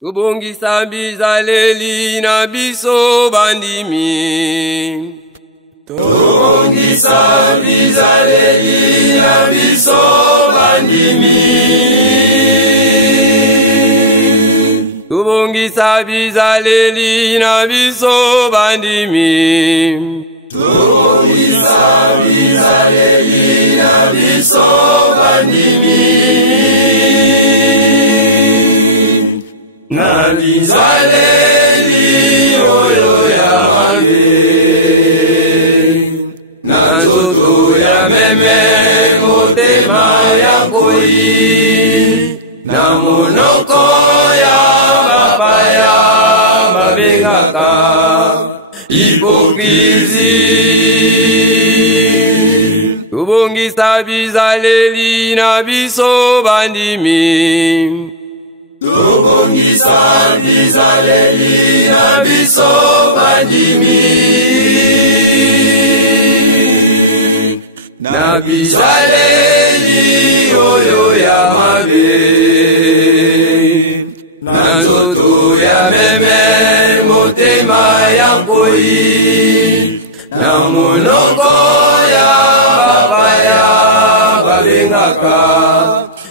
Tubongisa bizaleli na biso bandimi. Tubongisa bizaleli na biso bandimi. Tubongisa bizaleli na biso bandimi. Tubongisa bizaleli na biso bandimi. Na bizaleli oyo ya mabe, na nzoto ya meme motema ya koi, na monoko ya bapaya babengaka hypocrisie. Tubongisa bizaleli na biso bandimi. Tubongisa bizaleli na biso bandimi. Na bizaleli oyo ya mabe, na nzoto ya meme motema ya koi, na monoko ya bapaya babengaka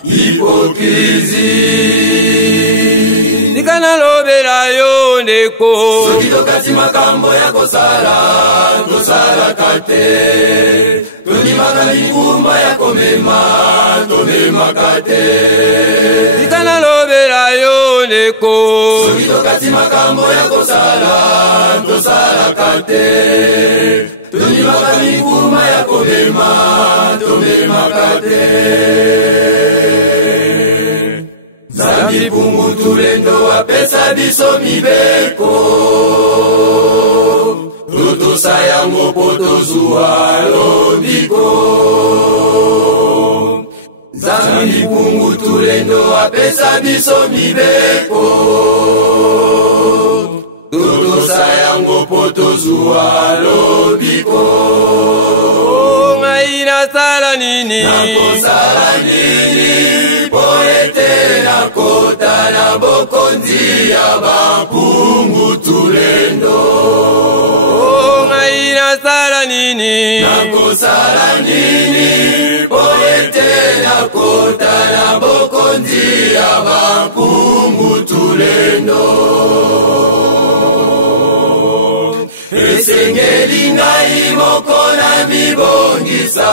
hypocrisie. Nikana lobela yo ndeko, soki tokati makambo ya kosala, tosala kate. Tondimaka lingumba ya komema, tomemaka te. nikana lobela yo ndeko, soki tokati makambo ya kosala, tosala kate. Tondimaka lingumba ya komema, tomemaka te. Zambi pungu tulendo apesa biso mibeko, totosa yango po tozwa lobiko. Zambi pungu tulendo apesa biso mibeko, totosa yango po tozwa lobiko. ngai nasala nini? Nakosala nini po ete nakota na bokonzi ya bapungu tulendo? Ngai nasala nini? Nakosala nini po ete nakota na bokonzi ya bapungu tulendo? Esengeli ngai moko na mibongisa,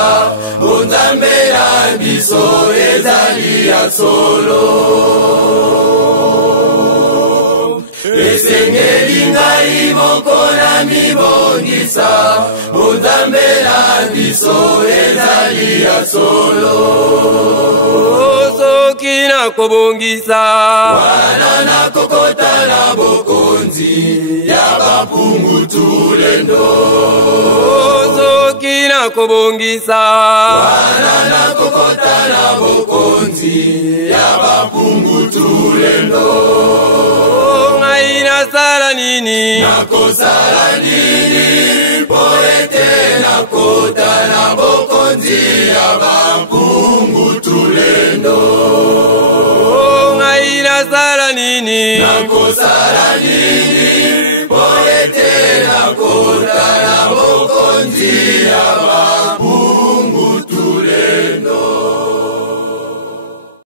Nzambe na biso ezali ya solo. Esengeli ngai moko na mibongisa, Nzambe na biso ezali ya solo. Soki nakobongisa, wana nakokota na bokonzi ya bapungu tulendo. soki nakobongisa, wana nakokota na bokonzi ya bapungu tulendo. ngai nasala nini? Nakosala nini po ete nakota na bokonzi ya bapungu tulendo? Ngai nasala nini? Nakosala nini po ete nakota na bokonzi ya bapungu